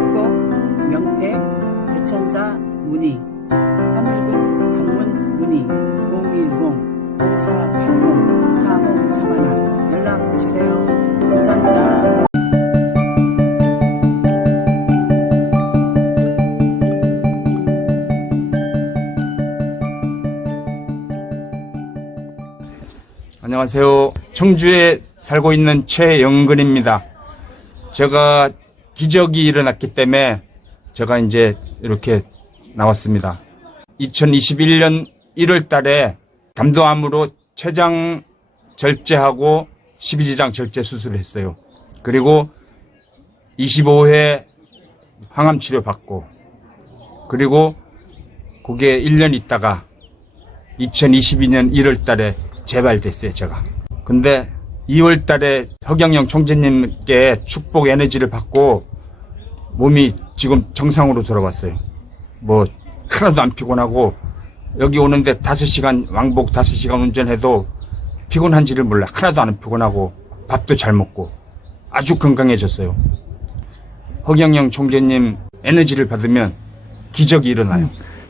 축복, 명패, 대천사 문의, 하늘군 방문 문의 010-5480-3531 연락 주세요. 감사합니다. 안녕하세요. 청주에 살고 있는 최영근입니다. 제가 기적이 일어났기 때문에 제가 이제 이렇게 나왔습니다. 2021년 1월 달에 담도암으로 췌장 절제하고 12지장 절제 수술을 했어요. 그리고 25회 항암 치료 받고, 그리고 그게 1년 있다가 2022년 1월 달에 재발됐어요, 제가. 근데 2월 달에 허경영 총재님께 축복 에너지를 받고 몸이 지금 정상으로 돌아왔어요. 뭐 하나도 안 피곤하고, 여기 오는데 5시간 왕복 5시간 운전해도 피곤한지를 몰라. 하나도 안 피곤하고 밥도 잘 먹고 아주 건강해졌어요. 허경영 총재님 에너지를 받으면 기적이 일어나요.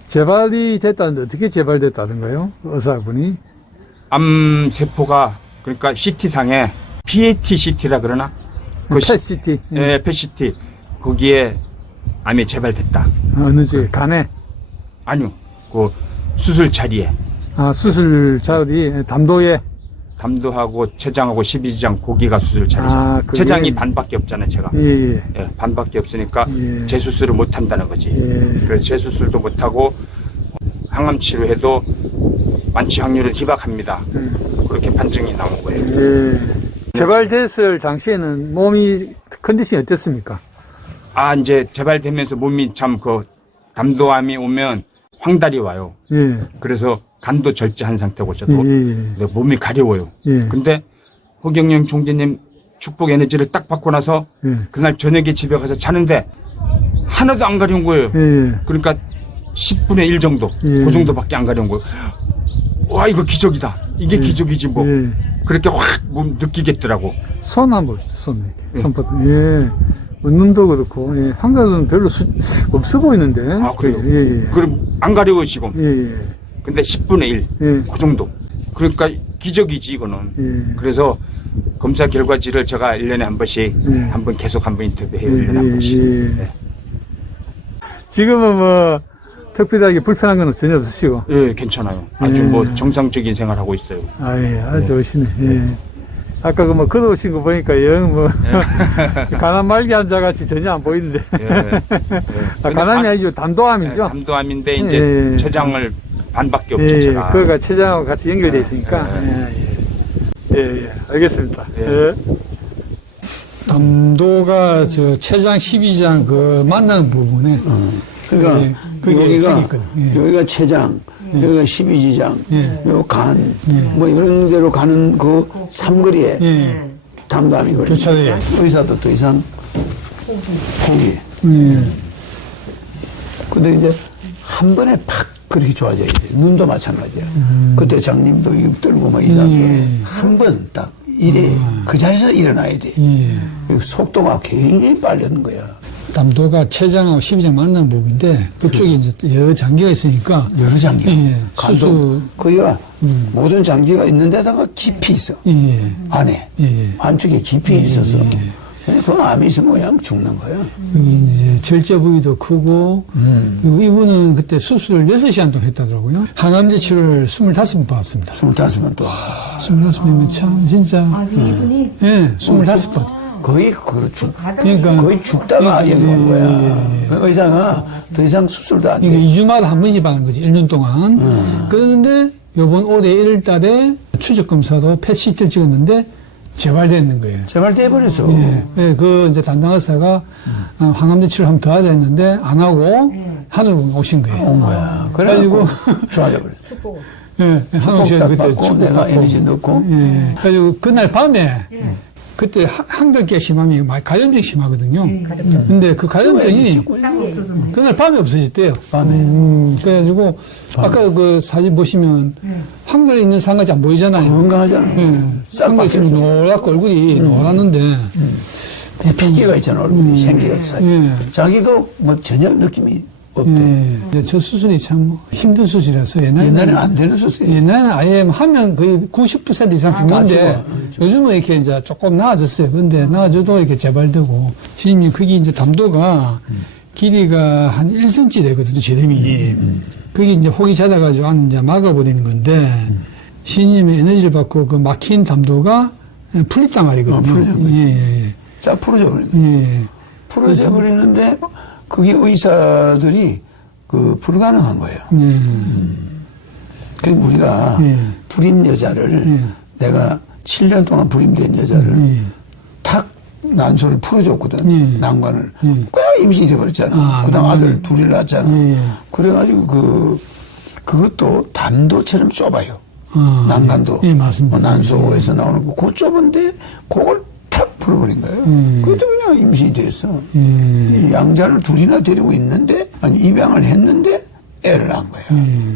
재발이 됐다는데 어떻게 재발됐다는가요? 의사분이? 암세포가, 그러니까 CT상에 PET-CT라 그러나? PET-CT. 네, PET-CT. 거기에 암이 재발됐다. 어느 쪽에? 간에? 아니요. 그 수술 자리에. 아, 수술 자리, 담도에? 담도하고 췌장하고 12지장 거기가 수술 자리죠. 아, 그게... 췌장이 반밖에 없잖아요, 제가. 예. 예, 반밖에 없으니까 예. 재수술을 못 한다는 거지. 예. 그래서 재수술도 못 하고 항암 치료해도 완치 확률은 희박합니다. 그렇게 판정이 나온 거예요. 예. 재발됐을 당시에는 몸이 컨디션이 어땠습니까? 아, 이제 재발되면서 몸이 참 담도암이 오면 황달이 와요. 예. 그래서 간도 절제한 상태고 저도 예. 몸이 가려워요. 예. 근데 허경영 총재님 축복 에너지를 딱 받고 나서 예. 그날 저녁에 집에 가서 자는데 하나도 안 가려운 거예요. 예. 그러니까 10분의 1 정도, 예. 그 정도밖에 안 가려운 거예요. 와, 이거 기적이다. 이게 예. 기적이지 뭐. 예. 그렇게 확 몸 느끼겠더라고. 손 한번 보시죠, 손 이렇게. 손바닥. 예. 눈도 그렇고, 예. 황달은 별로 없어 보이는데. 아, 그래요? 예, 예. 그럼 안 가려워 지금. 예, 예. 근데 10분의 1, 예. 그 정도. 그러니까 기적이지 이거는. 예. 그래서 검사 결과지를 제가 1년에 한 번씩, 예. 한 번 계속 한 번 인터뷰해요. 예, 1년에 한 예, 번씩. 예. 네. 지금은 뭐, 특별하게 불편한 건 전혀 없으시고. 예, 괜찮아요. 아주 예. 뭐 정상적인 생활하고 있어요. 아, 예, 아주 좋으시네. 예. 아까 그 뭐, 걸어오신 거 보니까 영 뭐, 가난 말기 환자 같이 전혀 안 보이는데. 예. 아, 가난이 아니죠. 담도암이죠. 담도암인데 이제 예. 췌장을 반밖에 없죠, 예, 제가. 그거가 췌장하고 같이 연결되어 있으니까. 예, 알겠습니다. 예. 담도가 췌장 12장 만나는 부분에 그러니까 그게 여기가 예. 여기가 췌장, 여기가 12지장, 요 간, 뭐 이런 데로 가는 그 삼거리에 예. 담담이 걸려. 그렇죠, 예. 의사도 더 이상 포기. 예. 근데 이제 한 번에 팍 그렇게 좋아져야 돼. 눈도 마찬가지야. 그때 장님도 입 떨고 막 이상하고 한 번 딱 이래 그 자리에서 일어나야 돼. 그 속도가 굉장히 빠르는 거야. 담도가 췌장하고 12장 만나는 부분인데 그쪽에 이제 여러 장기가 있으니까 여러 장기가. 예. 간도 거기가 모든 장기가 있는 데다가 깊이 있어. 예. 안에. 예. 안쪽에 깊이 있어서. 그 암이 있으면 그냥 죽는 거야. 여기 이제 절제 부위도 크고 그리고 이분은 그때 수술을 6시간 동안 했다더라고요. 항암제 치료를 25번 받았습니다. 25번 또. 25번이면 참 진짜 이분이 예, 25번. 거의 그러니까 거의 죽다가 여기 온 거야. 그 의사가 더 이상 수술도 안 돼. 이게 2주마다 한 번씩 받는 거지, 1년 동안. 그런데 요번 올해 1월 달에 추적 검사도 PET-CT를 찍었는데 재발됐는 거예요. 재발돼버렸어. 예, 그 이제 담당 의사가 항암제 치료를 한번 더 하자 했는데 안 하고 하늘로 오신 거예요. 온 거야. 그래가지고 좋아져버렸어. 예, 한옥 씨가 축복 그때 받고 축복 내가 받고. 에너지 넣고. 예, 그래가지고 그날 밤에 그때 항덕기가 심하면 가염증이 심하거든요. 근데 그 가염증이 그날 밤에 없어졌대요. 밤에. 그래가지고 아까 그 사진 보시면 항덕에 있는 상같이 안 보이잖아요. 건강하잖아. 예, 싹 항덕에 있으면 바뀌었어. 노랗고 얼굴이 노랗는데 핏기가 있잖아, 얼굴이 생기가 있어요. 예. 자기도 뭐 전혀 느낌이 없대. 근데 저 수술이 참 힘든 수술이라서 옛날에는 안 되는 수술이에요. 옛날에는 아예 하면 거의 90% 이상 죽는데 죽어. 요즘은 이렇게 이제 조금 나아졌어요. 근데 나아져도 이렇게 재발되고 신임이 거기 이제 담도가 길이가 한 1cm 되거든요, 지름이. 그게 이제 혹이 잦아가지고 안 이제 막아버리는 건데 신임이 에너지를 받고 그 막힌 담도가 풀렸단 말이거든요. 풀린 거예요. 예. 쫙 풀어져 버리는 예. 풀어져 버리는데 그게 의사들이 그 불가능한 거예요. 예. 그러니까 우리가 예. 불임 여자를 내가 7년 동안 불임된 여자를 탁 난소를 풀어줬거든. 예. 난관을. 예. 그냥 임신이 돼버렸잖아. 아, 그다음 난관을. 아들 둘을 낳았잖아. 예. 그래가지고 그것도 담도처럼 좁아요. 아, 난간도. 예, 맞습니다. 난소에서 나오는 거. 그 좁은데 그걸 탁 풀어버린 거예요. 그것도 그냥 임신이 됐어. 이 양자를 둘이나 데리고 있는데, 아니, 입양을 했는데 애를 낳은 거야.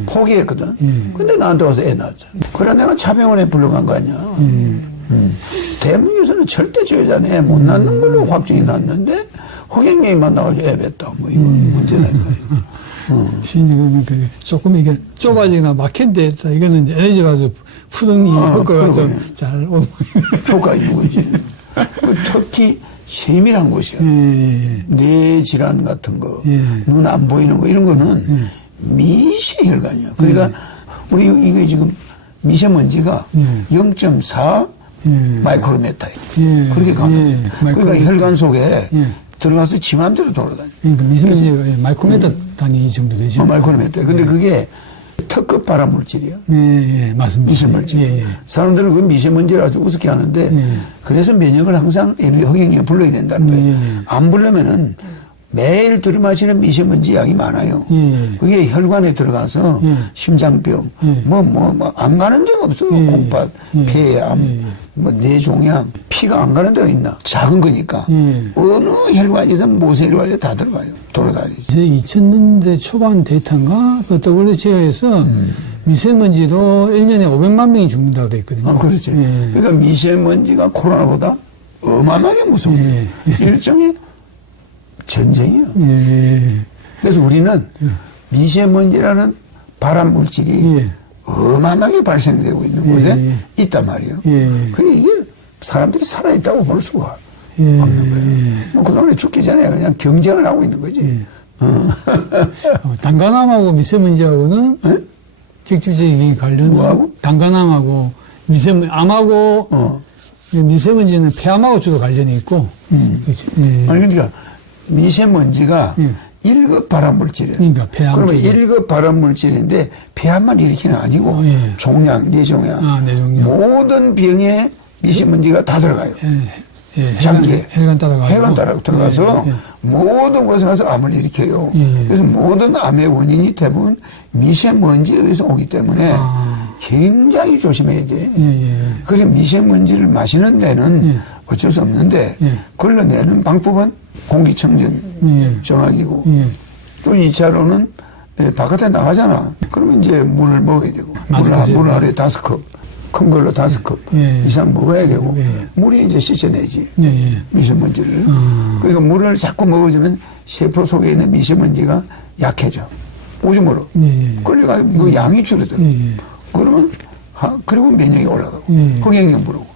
포기했거든. 근데 나한테 와서 애 낳았잖아. 그래 내가 차병원에 불러간 거 아니야. 대문에서는 절대 저 여자는 애 못 낳는 걸로 확정이 났는데, 허경영이만 나와서 애 뱉다. 뭐, 이건 문제다. 신임은 조금 이게 좁아지거나 막힌 데 있다. 이거는 이제 에너지 가서 푸덩이 효과가 그러네. 좀 잘 오는 효과 있는 거지. 특히 세밀한 곳이야. 예. 뇌 질환 같은 거, 예. 눈 안 보이는 거, 이런 거는 미세혈관이야. 그러니까 우리 이게 지금 미세먼지가 0.4 마이크로메타예요. 예. 그렇게 가면. 예. 그러니까 마이크로메타. apr간 속에 예. 들어가서 지 맘대로 돌아다녀. 그러니까 미세먼지가 마이크로메타 단위 정도 되죠. 마이크로메타. 근데 그게 특급 발암 물질이야. 예, 예, 맞습니다. 미세먼지. 예, 예. 사람들은 그 미세먼지를 아주 우습게 하는데, 그래서 면역을 항상 허경영에 불러야 된다는 거예요. 안 부르면은 매일 들이마시는 미세먼지 약이 많아요. 그게 혈관에 들어가서 심장병, 안 가는 데가 없어. 콩팥, 폐암, 뇌종양, 피가 안 가는 데가 있나. 작은 거니까. 어느 혈관이든 모세혈관에 다 들어가요. 돌아다니지. 이제 2000년대 초반 데이터인가? 그 WHO에서 미세먼지로 1년에 500만 명이 죽는다고 돼 있거든요. 그렇지. 예. 그러니까 미세먼지가 코로나보다 어마어마하게 무서워. 일종의 전쟁이야. 예. 그래서 우리는 미세먼지라는 발암 물질이 예. 어마어마하게 발생되고 있는 곳에 있단 말이에요. 예. 그게 이게 사람들이 살아있다고 볼 수가 예. 없는 거예요. 뭐 그동안에 죽기 전에 그냥 경쟁을 하고 있는 거지. 단간암하고 미세먼지하고는 직접적인 관련은 뭐하고? 단간암하고 암하고 미세먼지는 폐암하고 주로 관련이 있고 그렇지. 예. 아니 그러니까 미세먼지가 1급 발암 물질이에요. 그러니까 폐암 그러면 쪽에. 1급 발암 물질인데 폐암만 일으키는 아니고 예. 종양, 뇌종양, 뇌종양. 모든 병에 미세먼지가 다 들어가요. 예. 장기에 혈관 따라가고 혈관 따라 들어가서 모든 곳에 가서 암을 일으켜요. 그래서 모든 암의 원인이 대부분 미세먼지에 의해서 오기 때문에 굉장히 조심해야 돼. 그래서 미세먼지를 마시는 데는 어쩔 수 없는데 걸러내는 방법은 공기청정 정학이고 또 2차로는 바깥에 나가잖아. 그러면 이제 물을 먹어야 되고 물 하루에 5컵 큰 걸로 5컵 이상 먹어야 되고 물이 이제 씻어내지 미세먼지를. 그러니까 물을 자꾸 먹어주면 세포 속에 있는 미세먼지가 약해져. 오줌으로. 그러니까 이거 양이 줄어들어. 그러면 그리고 면역이 올라가고 흥행력 부르고.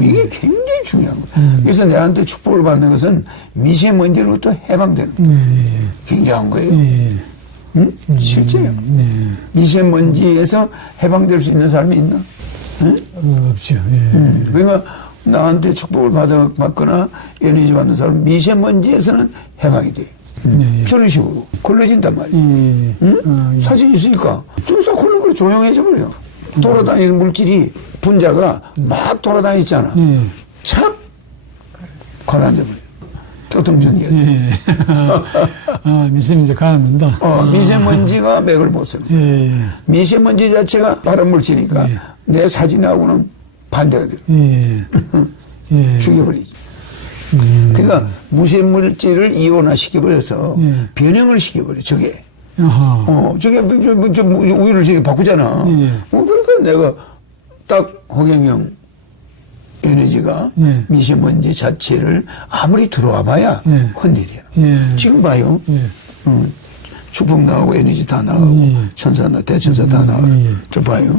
이게 굉장히 중요한 거예요. 그래서 내한테 축복을 받는 것은 미세먼지로부터 해방되는 거예요. 굉장한 거예요. 응? 실제예요. 미세먼지에서 해방될 수 있는 사람이 있나? 응? 없죠. 그러니까 나한테 축복을 받거나 에너지 받는 사람은 미세먼지에서는 해방이 돼. 저런 식으로 걸러진단 말이에요. 응? 사진이 있으니까 좀서 걸러버려 조용해져 버려. 돌아다니는 물질이 분자가 막 돌아다니잖아. 착 가라앉아버려. 교통전기가. 미세먼지 가라앉는다. 미세먼지가 맥을 못 쓰는 거야. 미세먼지 자체가 발암물질이니까 내 사진하고는 반대가 돼. 죽여버리지. 그러니까 무생물질을 이온화 시켜버려서 변형을 시켜버려, 저게. 저게 우유를 저기 바꾸잖아. 그러니까 내가 딱 허경영 에너지가 예. 미세먼지 자체를 아무리 들어와 봐야 예. 큰일이야. 예. 지금 봐요. 예. 축복 나오고 에너지 다 나가고 천사나 대천사 다 나가고 저 봐요.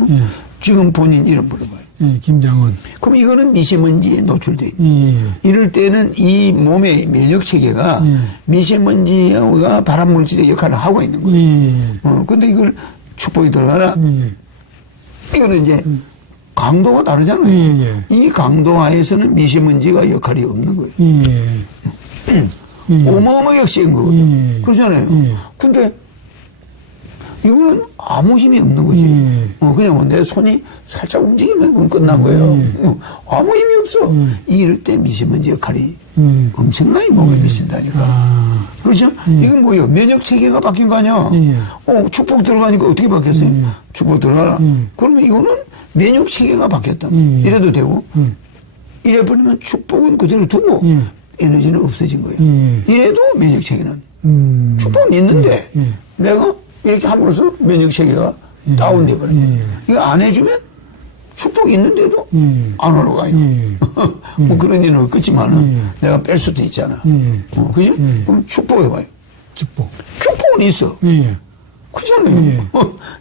지금 본인 이름 불러봐요. 예. 김장원. 그럼 이거는 미세먼지에 노출돼 있는. 예. 이럴 때는 이 몸의 면역 체계가 미세먼지와 발암 물질의 역할을 하고 있는 거예요. 예. 근데 이걸 축복이 들어가라. 예. 이거는 이제 강도가 다르잖아요. 예. 이 강도하에서는 미세먼지가 역할이 없는 거예요. 예. 어마어마하게 센 거거든. 예. 그렇잖아요. 예. 근데 이거는 아무 힘이 없는 거지. 그냥 뭐 내 손이 살짝 움직이면 그건 끝난 거예요. 아무 힘이 없어. 이럴 때 미세먼지 역할이 엄청나게 몸에 미친다니까. 그렇죠? 이건 뭐예요? 면역 체계가 바뀐 거 아니야? 축복 들어가니까 어떻게 바뀌었어요? 축복 들어가라. 그러면 이거는 면역 체계가 바뀌었다. 이래도 되고, 이래버리면 축복은 그대로 두고 에너지는 없어진 거예요. 이래도 면역 체계는 축복은 있는데 내가 이렇게 함으로써 면역 체계가 다운돼 버려요. 이거 안 해주면 축복이 있는데도 안 올라가요. 뭐 그런 일은 없겠지만은 내가 뺄 수도 있잖아. 그지? 그럼 축복해봐요. 축복은 있어. 그렇잖아요.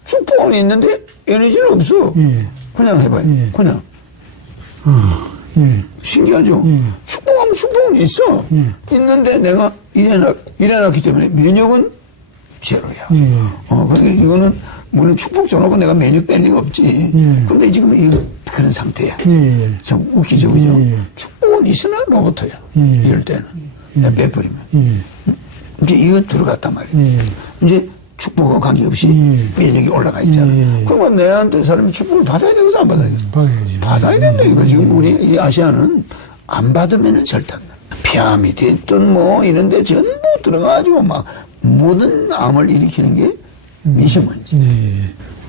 축복은 있는데 에너지는 없어. 그냥 해봐요. 그냥. 신기하죠? 축복하면 축복은 있어. 있는데 내가 이래놨기 때문에 면역은 제로야. 그러니까 이거는 물론 축복 줘놓고 내가 면역 뺄 리가 없지. 근데 지금 이거 그런 상태야. 참 웃기죠, 그죠? 축복은 있으나 로봇이야. 이럴 때는. 내가 빼버리면. 이제 이거 들어갔단 말이야. 이제 축복과 관계없이 면역이 올라가 있잖아. 그러면 내한테 사람이 축복을 받아야 되겠어, 안 받아야 되겠어? 받아야 된다, 이거. 지금 우리 이 아시아는 안 받으면 절대 안 돼. 폐암이 됐든 뭐 이런데 전부 들어가가지고 막 모든 암을 일으키는 게 미세먼지.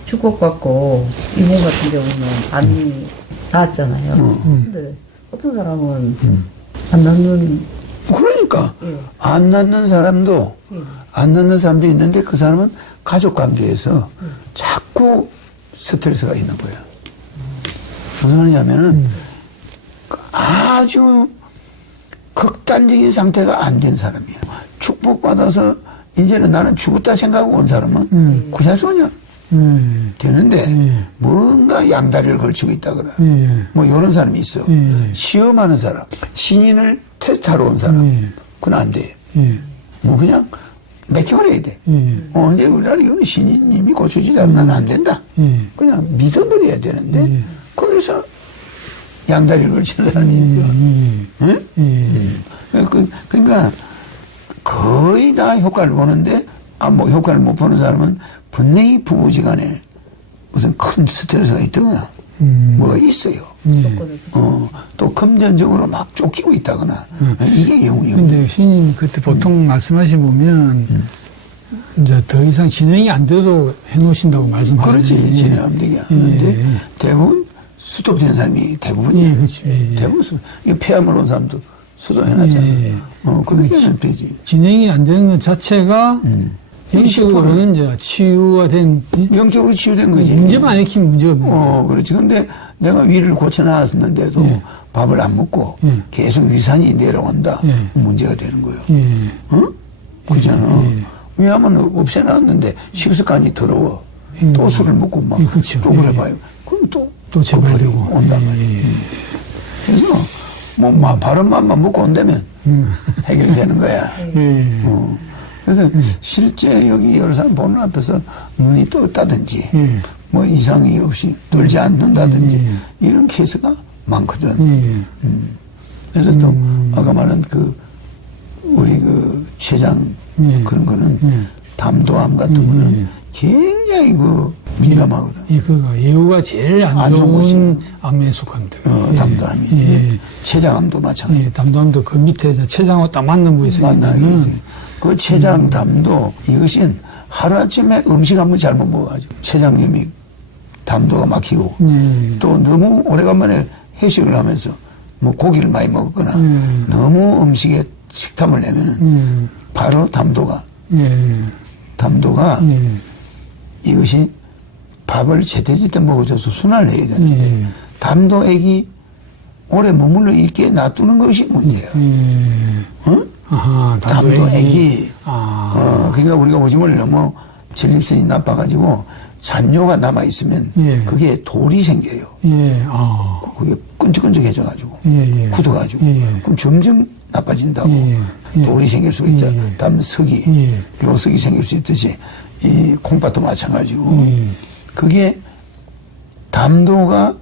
축복받고 이모 같은 경우는 암이 나았잖아요. 근데 어떤 사람은 안 낫는. 그러니까 예. 안 낳는 사람도 안 낳는 사람도 있는데 그 사람은 가족 관계에서 자꾸 스트레스가 있는 거야. 무슨 말이냐면은 아주 극단적인 상태가 안 된 사람이야. 축복받아서 이제는 나는 죽었다 생각하고 온 사람은 그자소냐 되는데 뭔가 양다리를 걸치고 있다거나 뭐 이런 사람이 있어. 시험하는 사람, 신인을 테스트하러 온 사람, 그건 안 돼. 뭐 그냥 맡겨버려야 돼. 이제 우리나라 이거는 신인님이 고쳐주지 않으면 안 된다. 그냥 믿어버려야 되는데 거기서 양다리를 걸치는 사람이 있어. 응? 그러니까 거의 다 효과를 보는데 뭐 효과를 못 보는 사람은 분명히 부부지간에 무슨 큰 스트레스가 있다거나 뭐가 있어요. 또 금전적으로 막 쫓기고 있다거나 이게 영웅이요. 근데 신님 그때 보통 말씀하시 보면 이제 더 이상 진행이 안 돼도 해놓으신다고 말씀하시죠. 그렇지. 진행하면 되게 하는데 대부분 스톱된 사람이 대부분이에요. 그렇지. 대부분 이게 폐암으로 온 사람도 수도해놨잖아요. 그렇게 하면 되지. 진행이 안 되는 것 자체가 영적으로는 이제 치유가 된 영적으로 치유된 거지. 문제만 안 일으키면 문제가 없는 거죠. 그렇지. 근데 내가 위를 고쳐놨는데도 밥을 안 먹고 계속 위산이 내려온다. 문제가 되는 거예요. 그렇잖아. 왜냐하면 없애놨는데 식습관이 더러워. 또 술을 먹고 막 그렇죠. 또 그래봐요. 그럼 또 재발되고 온단 말이에요. 그래서 뭐 바른 맘만 먹고 온다면 해결되는 거야. 그래서 실제 여기 여러 사람 보는 앞에서 눈이 떴다든지 뭐 이상이 없이 떨지 않는다든지 이런 케이스가 많거든. 그래서 또 아까 말한 그 우리 그 췌장 그런 거는 담도암 같은 거는 굉장히 그 민감하거든. 그거 예후가 제일 안 좋은 암에 속합니다. 담도암이. 췌장암도 마찬가지. 담도암도 그 밑에 췌장하고 딱 맞는 부위에 있으면 그 췌장담도 이것이 하루아침에 음식 한번 잘못 먹어가지고 췌장염이 담도가 막히고 또 너무 오래간만에 회식을 하면서 뭐 고기를 많이 먹었거나 너무 음식에 식탐을 내면은 바로 담도가 이것이 밥을 제때제때 먹어줘서 순환을 해야 되는데 담도액이 오래 머물러 있게 놔두는 것이 문제야. 어? 아하, 담도액이 아. 그러니까 우리가 오줌을 너무 전립선이 나빠가지고 잔뇨가 남아 있으면 예. 그게 돌이 생겨요. 예, 그게 끈적끈적해져가지고 예. 굳어가지고 예. 그럼 점점 나빠진다고 예. 돌이 생길 수가 있죠. 예. 담석이 예. 료석이 생길 수 있듯이 이 콩팥도 마찬가지고 그게 담도가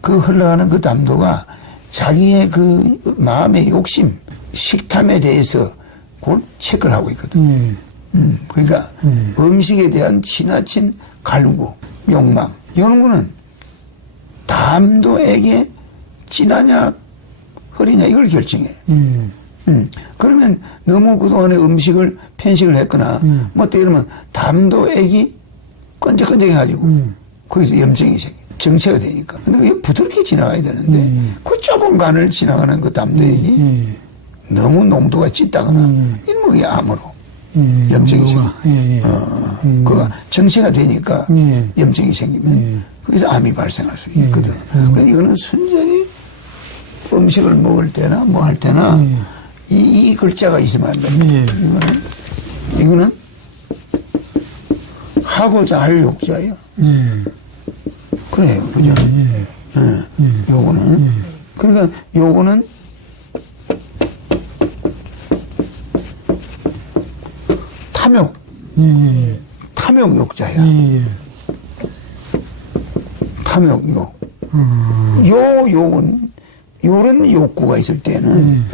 그 흘러가는 그 담도가 자기의 그 마음의 욕심 식탐에 대해서 그걸 체크를 하고 있거든. 그러니까 음식에 대한 지나친 갈구, 욕망 이런 거는 담도에게 진하냐 흐리냐 이걸 결정해. 그러면 너무 그동안에 음식을 편식을 했거나 뭐 또 이러면 담도액이 끈적끈적해가지고 거기서 염증이 생겨. 정체가 되니까. 근데 그게 부드럽게 지나가야 되는데 그 좁은 간을 지나가는 그 담도액이 너무 농도가 짙다거나 이러면 그게 암으로 염증이 생겨. 그가 정체가 되니까 염증이 생기면 거기서 암이 발생할 수 있거든. 그러니까 이거는 순전히 음식을 먹을 때나 뭐 할 때나 이 글자가 있으면 안 됩니다. 이거는 하고자 할 욕자예요. 그래요, 그죠? 요거는 그러니까 요거는 탐욕 욕자야. 탐욕욕. 욕은 요런 욕구가 있을 때는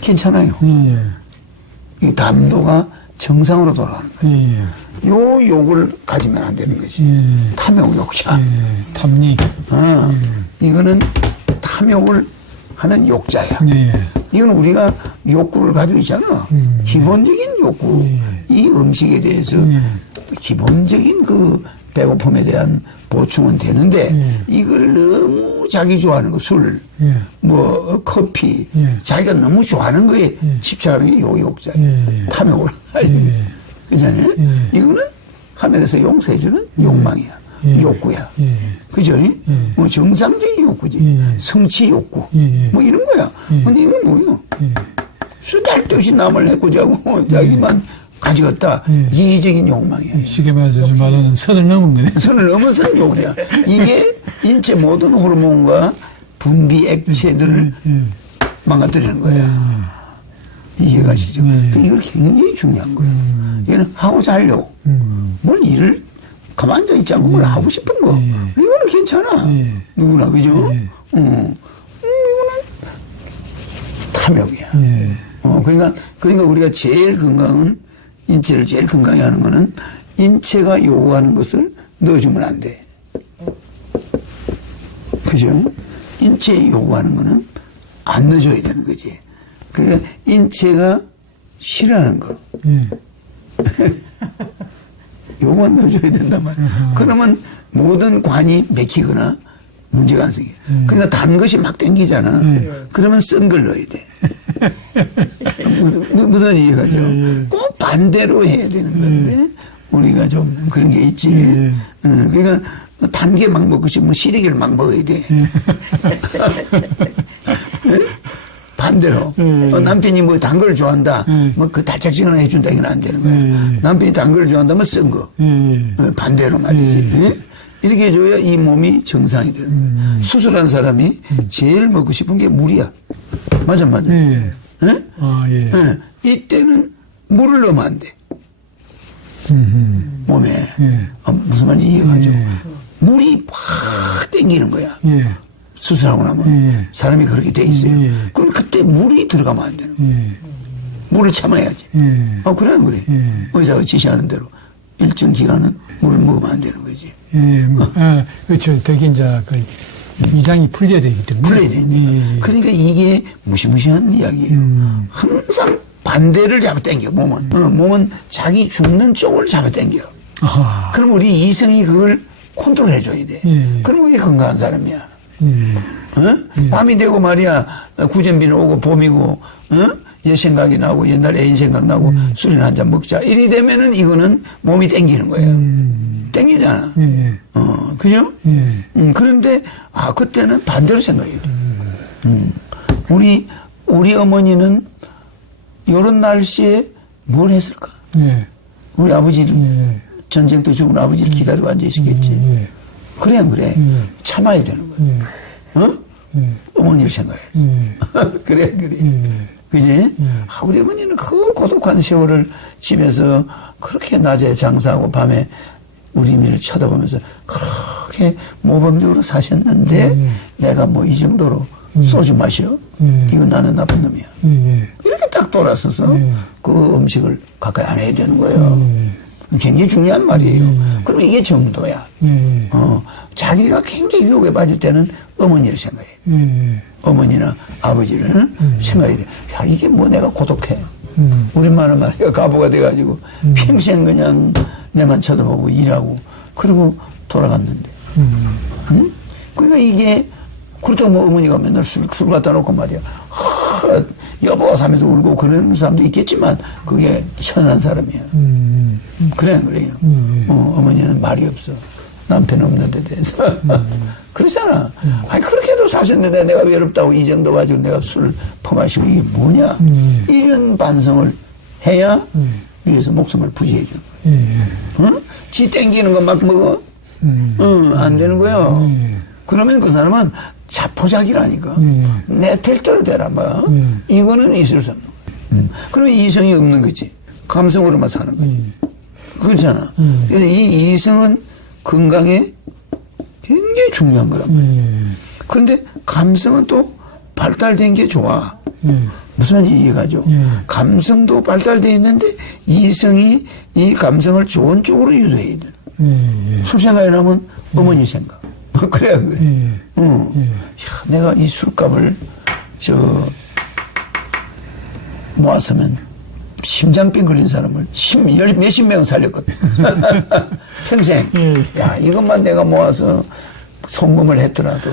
괜찮아요. 이 담도가 정상으로 돌아가는 거예요. 요 욕을 가지면 안 되는 거지. 탐욕 욕자. 탐닉. 이거는 탐욕을 하는 욕자야. 이건 우리가 욕구를 가지고 있잖아. 기본적인 욕구. 이 음식에 대해서 기본적인 그 배고픔에 대한 보충은 되는데 이걸 너무 자기 좋아하는 거 술, 뭐 커피, 자기가 너무 좋아하는 거에 집착하는 게 요 욕자야. 탐욕을. 그잖아요. 이거는 하늘에서 용서해주는 욕망이야. 욕구야. 그죠? 뭐 정상적인 욕구지. 성취 욕구. 뭐 이런 거야. 근데 이건 뭐예요? 쓸데없이 남을 해코지하고 자기만 가져갔다. 이기적인 욕망이야. 쉽게 말해서 요즘 말하는 선을 넘은 거네. 선을 넘어선 욕이야. 이게 인체 모든 호르몬과 분비 액체들을 망가뜨리는 거야. 이해가시죠? 이걸 굉장히 중요한 거예요. 이거는 하고자 할 욕. 뭘 일을 가만히 앉아 있지 않고 뭘 하고 싶은 거. 이거는 괜찮아. 누구나, 그죠? 이거는 탐욕이야. 그러니까 우리가 제일 건강은 인체를 제일 건강히 하는 거는 인체가 요구하는 것을 넣어주면 안 돼. 그죠? 인체 요구하는 거는 안 넣어줘야 되는 거지. 그러니까 인체가 싫어하는 거. 요거만 넣어줘야 된단 말이야. 그러면 모든 관이 맥히거나 문제가 안 생겨. 그러니까 단 것이 막 땡기잖아. 그러면 쓴 걸 넣어야 돼. 무슨 이해가죠? 꼭 반대로 해야 되는 건데 우리가 좀 그런 게 있지. 그러니까 단 게 막 먹고 싶으면 시리기를 막 먹어야 돼. 반대로. 남편이 뭐 단 걸 좋아한다. 뭐 그 달짝지근하게 해준다. 이건 안 되는 거야. 남편이 단 걸 좋아한다면 쓴 거. 반대로 말이지. 이렇게 해줘야 이 몸이 정상이 되는 거야. 수술한 사람이 제일 먹고 싶은 게 물이야. 맞아. 이때는 물을 넣으면 안 돼. 몸에. 무슨 말인지 이해가죠? 물이 확 땡기는 거야. 수술하고 나면 사람이 그렇게 돼 있어요. 그럼 그때 물이 들어가면 안 되는 거야. 물을 참아야지. 그래 안 그래? 의사가 지시하는 대로 일정 기간은 물을 먹으면 안 되는 거지. 그렇죠. 되게 이제 그 위장이 풀려야 되기 때문에. 풀려야 되니까. 그러니까 이게 무시무시한 이야기예요. 항상 반대를 잡아당겨 몸은. 몸은 자기 죽는 쪽을 잡아당겨. 그럼 우리 이성이 그걸 컨트롤 해줘야 돼. 그럼 그게 건강한 사람이야. 밤이 되고 말이야 구전비는 오고 봄이고 얘 생각이 나고 옛날 애인 생각나고 술이나 한잔 먹자 이리 되면은 이거는 몸이 땡기는 거예요. 땡기잖아. 예. 그죠? 예. 그런데, 그때는 반대로 생각해야 돼. 우리 어머니는 요런 날씨에 뭘 했을까? 예. 우리 아버지를, 예. 전쟁 때 죽은 아버지를 기다리고 앉아있었겠지. 예. 그래, 안 그래? 예. 참아야 되는 거야. 예. 어머니를 생각해야지. 예. 그래. 예. 그지? 우리 어머니는 그 고독한 세월을 집에서 그렇게 낮에 장사하고 밤에 우리 민을 쳐다보면서 그렇게 모범적으로 사셨는데 내가 뭐 이 정도로 소주 마셔? 이거 나는 나쁜 놈이야. 예. 이렇게 딱 돌아서서 그 음식을 가까이 안 해야 되는 거예요. 굉장히 중요한 말이에요. 그러면 이게 정도야. 예. 자기가 굉장히 유혹에 빠질 때는 어머니를 생각해. 예. 어머니나 아버지를 생각해야 돼. 야, 이게 뭐 내가 고독해. 우리만은 말이야, 가부가 돼가지고 평생 그냥 내만 쳐다보고 일하고 그러고 돌아갔는데. 응? 그러니까 이게, 그렇다고 뭐 어머니가 맨날 술 갖다 놓고 말이야. 여보 하면서 울고 그러는 사람도 있겠지만 그게 천한 사람이야. 그래요. 어머니는 말이 없어. 남편 없는 데 대해서. 그렇잖아. 아니, 그렇게도 사셨는데 내가 외롭다고 이 정도 가지고 내가 술을 퍼마시고 이게 뭐냐. 이런 반성을 해야 위에서 목숨을 부지해줘. 응? 지 땡기는 것 막 먹어? 안 되는 거예요. 그러면 그 사람은 자포자기라니까. 내 될 대로 되라, 뭐. 이거는 있을 수 없는 거야. 그러면 이성이 없는 거지. 감성으로만 사는 거지. 그렇잖아. 그래서 이 이성은 건강에 굉장히 중요한 거란 말이야. 그런데 감성은 또 발달된 게 좋아. 무슨 말인지 이해가죠? 감성도 발달되어 있는데 이성이 이 감성을 좋은 쪽으로 유도해야 돼. 술 생각이 나면 어머니 생각. 그래야 그래. 야, 내가 이 술값을 모았으면 심장병 걸린 사람을 몇십 명은 살렸거든. 평생. 야, 이것만 내가 모아서 송금을 했더라도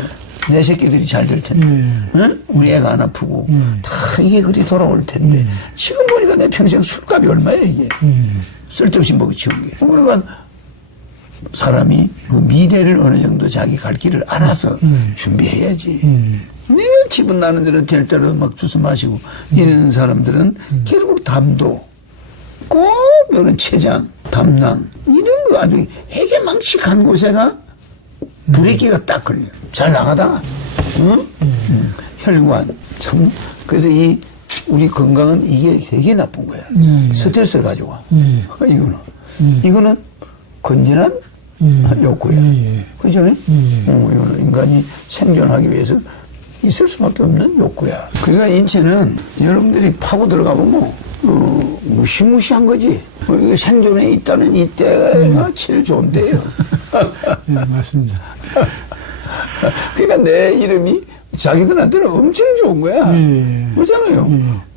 내 새끼들이 잘 될 텐데. 응? 우리 애가 안 아프고. 다 이게 그리 돌아올 텐데. 지금 보니까 내 평생 술값이 얼마야, 이게. 쓸데없이 먹어치운 게. 그러니까 사람이 그 미래를 어느 정도 자기 갈 길을 알아서 준비해야지. 내가 기분 나는 대로 될 대로 막 주스 마시고 이러는 사람들은 결국 담도 꼭 이런 췌장, 담낭 이런 거 아주 해괴망측한 곳에가 브레이크가 딱 걸려. 잘 나가다가 응? 혈관 참 그래서 우리 건강은 이게 되게 나쁜 거야. 스트레스를 가져와. 이거는 건전한 욕구야. 그죠? 이거는 인간이 생존하기 위해서 있을 수밖에 없는 욕구야. 그러니까 인체는 여러분들이 파고 들어가보면 무시무시한 거지. 이거 생존에 있다는 이때가 제일 좋은데요. 네, 맞습니다. 그러니까 내 이름이 자기들한테는 엄청 좋은 거야. 그렇잖아요.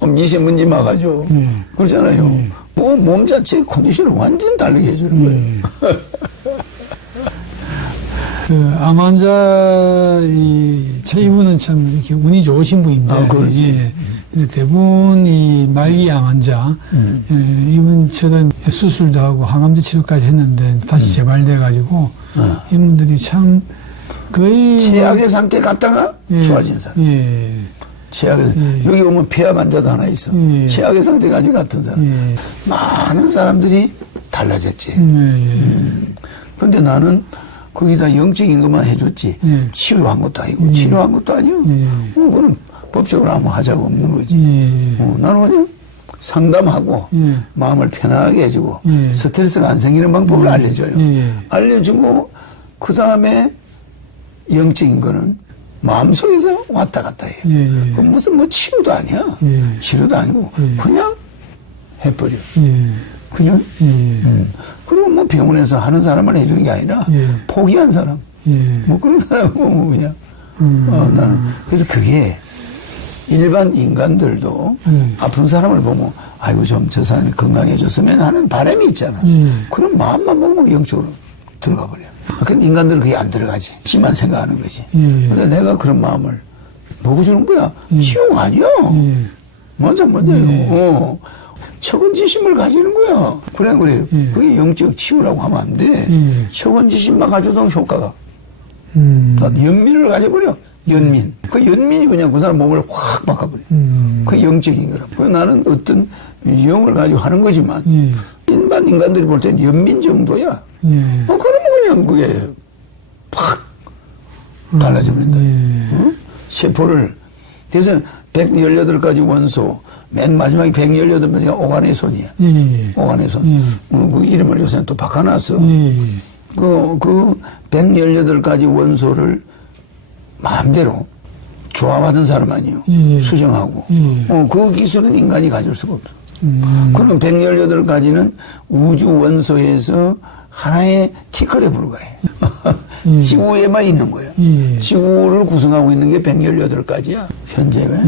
미세먼지 막아줘. 그렇잖아요. 몸 자체 컨디션을 완전 다르게 해주는 거예요. 암 환자, 제 이분은 참 이렇게 운이 좋으신 분인데. 그렇지. 예. 대부분 이 말기 암 환자, 이분처럼 수술도 하고 항암제 치료까지 했는데 다시 재발돼가지고, 이분들이 참 거의. 최악의 상태 갔다가 좋아진 사람. 최악의 여기 오면 폐암 환자도 하나 있어. 최악의 상태가 아직 같은 사람. 많은 사람들이 달라졌지. 그런데 나는 거기다 영적인 것만 해줬지. 치료한 것도 아니고, 치료한 것도 아니고, 그거는 법적으로 아무 하자가 없는 거지. 나는 그냥 상담하고, 마음을 편하게 해주고, 스트레스가 안 생기는 방법을 알려줘요. 알려주고, 그 다음에 영적인 거는 마음속에서 왔다 갔다 해요. 그 무슨 뭐 치료도 아니야. 치료도 아니고, 그냥 해버려. 그죠? 그리고 뭐 병원에서 하는 사람을 해주는 게 아니라 포기한 사람. 뭐 그런 사람은 뭐 그냥. 나는. 그래서 그게 일반 인간들도 아픈 사람을 보면 아이고 좀 저 사람이 건강해졌으면 하는 바람이 있잖아. 그런 마음만 먹으면 영적으로 들어가 버려. 근데 인간들은 그게 안 들어가지. 지만 생각하는 거지. 근데 내가 그런 마음을 먹어주는 거야. 치유가 아니야. 맞아요. 척은지심을 가지는 거야. 그래. 그게 영적 치유라고 하면 안 돼. 척은지심만 가져도 효과가. 연민을 가져버려. 연민. 그 연민이 그냥 그 사람 몸을 확 바꿔버려. 그 영적인 거라. 그래서 나는 어떤 영을 가지고 하는 거지만, 일반 인간들이 볼 때는 연민 정도야. 그러면 그냥 그게 팍 달라져 버린다. 세포를, 그래서 118가지 원소, 맨 마지막에 118번째가 오간의 손이야. 오간의 손. 그 이름을 요새는 또 바꿔놨어. 그 118가지 원소를 마음대로 조합하던 사람 아니요. 수정하고. 그 기술은 인간이 가질 수가 없어. 그럼 118가지는 우주 원소에서 하나의 티끌에 불과해. 지구에만 있는 거야. 지구를 구성하고 있는 게 118가지야. 현재가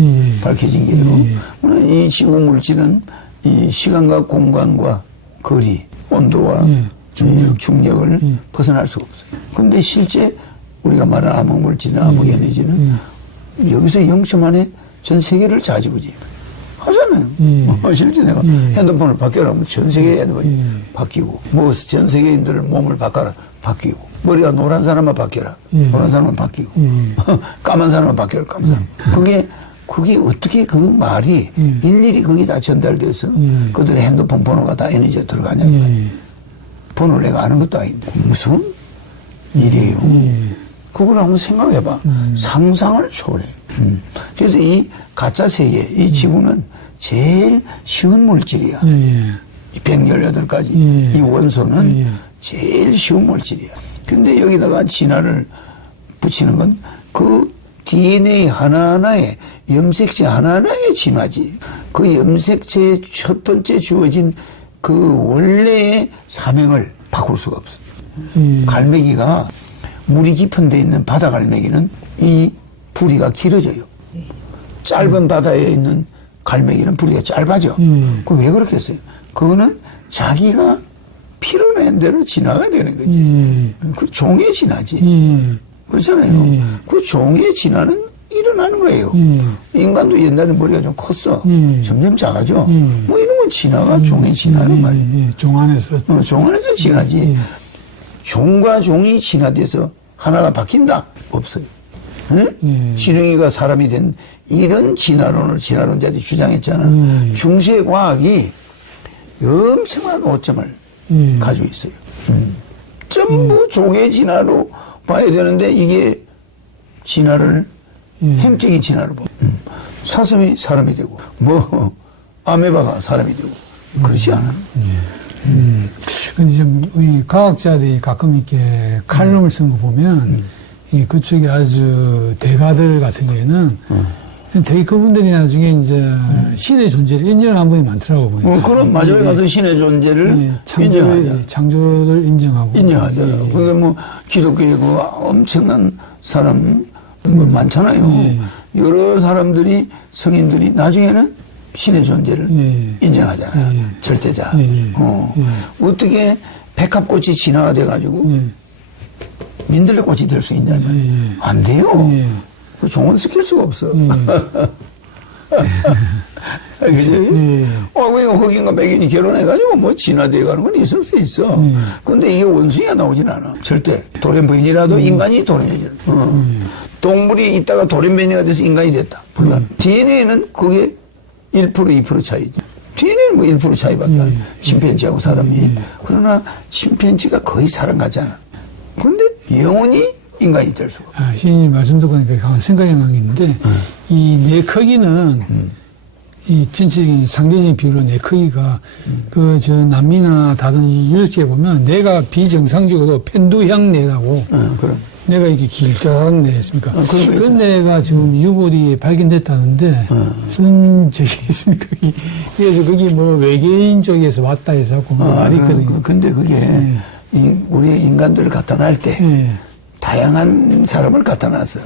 밝혀진 게요. 물론 이 지구 물질은 이 시간과 공간과 거리, 온도와 중력을 벗어날 수가 없어요. 그런데 실제 우리가 말하는 암흑물질이나 암흑에너지는 여기서 0초 만에 전 세계를 좌지우지 하잖아요. 실제 내가 핸드폰을 바뀌라면 전 세계 핸드폰이 바뀌고, 뭐 전 세계인들 몸을 바뀌고, 머리가 노란 사람만 바뀌라. 노란 사람만 바뀌고, 까만 사람만 바뀌라. 까만 사람. 그게 어떻게 그 말이 일일이 거기 다 전달돼서 그들의 핸드폰 번호가 다 에너지에 들어가냐. 번호를 내가 아는 것도 아닌데. 무슨 일이에요. 그걸 한번 생각해봐. 상상을 초월해. 그래서 이 가짜 세계, 이 지구는 제일 쉬운 물질이야. 118가지. 이 원소는 제일 쉬운 물질이야. 근데 여기다가 진화를 붙이는 건 그 DNA 하나하나에, 염색체 하나하나의 진화지. 그 염색체의 첫 번째 주어진 그 원래의 사명을 바꿀 수가 없어. 갈매기가 물이 깊은 데 있는 바다 갈매기는 이 부리가 길어져요. 짧은 바다에 있는 갈매기는 부리가 짧아져. 그럼 왜 그렇게 했어요? 그거는 자기가 피로낸 대로 진화가 되는 거지. 그 종의 진화지. 그렇잖아요. 그 종의 진화는 일어나는 거예요. 인간도 옛날에 머리가 좀 컸어. 점점 작아져. 뭐 이런 건 진화가 종의 진화는 말이에요. 종 안에서. 종 안에서 진화지. 종과 종이 진화돼서 하나가 바뀐다? 없어요. 응? 지렁이가 사람이 된 이런 진화론자들이 주장했잖아. 중세 과학이 엄청난 오점을 가지고 있어요. 전부 종의 진화로 봐야 되는데 이게 진화를 행적인 진화로 봐. 사슴이 사람이 되고 뭐 아메바가 사람이 되고 그렇지 않아. 근데 좀, 이 과학자들이 가끔 이렇게 칼럼을 쓴 거 보면, 이 그쪽에 아주 대가들 같은 경우에는, 되게 그분들이 나중에 이제 신의 존재를 인정한 분이 많더라고요. 보니까. 그럼 마지막에 가서 신의 존재를 창조를 인정하고. 인정하잖아요. 그러니까 뭐 기독교에 그 엄청난 사람 뭐 많잖아요. 여러 사람들이, 성인들이 나중에는 신의 존재를 인정하잖아요. 절대자. 어떻게 백합꽃이 진화가 돼가지고 민들레꽃이 될 수 있냐면 안 돼요. 그 종은 시킬 수가 없어. 그지? 왜 흑인과 백인이 결혼해가지고 뭐 진화돼가는 건 있을 수 있어. 근데 이게 원숭이가 나오진 않아. 절대. 돌연변이라도 인간이 돌연변이야. 동물이 있다가 돌연변이가 돼서 인간이 됐다. 불가능. DNA는 그게 1% 2% 차이지. DNA는 뭐 1% 차이밖에 안 돼. 침팬지하고 사람이. 그러나 침팬지가 거의 사람 같잖아. 그런데 영원히 인간이 될 수가 없어. 시인님 말씀 듣고 나니까 생각이 나는 게 있는데, 이 뇌 크기는, 이 전체적인 상대적인 비율로 뇌 크기가, 남미나 다른 유럽에 보면 뇌가 비정상적으로 펜두형 뇌라고. 그럼. 뇌가 이렇게 길다는 뇌였습니까? 그 뇌가 지금 유골이 발견됐다는데, 무슨 적이 있습니까? 그래서 거기 뭐 외계인 쪽에서 왔다 해서 뭐 말이 있거든요. 근데 그게, 우리 인간들을 갖다 놔 때, 다양한 사람을 갖다 놨어.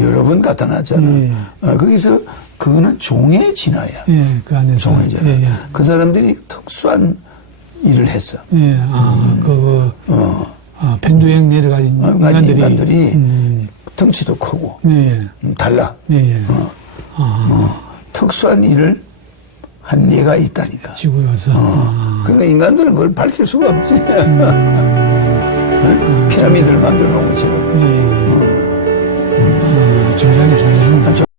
여러 번 갖다 놨잖아. 거기서 그거는 종의 진화야. 그 안에서. 종의 진화. 그 사람들이 특수한 일을 했어. 펜두형 뇌를 가진 인간들이 덩치도 크고 달라. 특수한 일을 한 예가 있다니까. 지구여서. 그러니까 인간들은 그걸 밝힐 수가 없지. 피라미드를 만들어 놓은 것처럼. 예. 중장이 존재한다.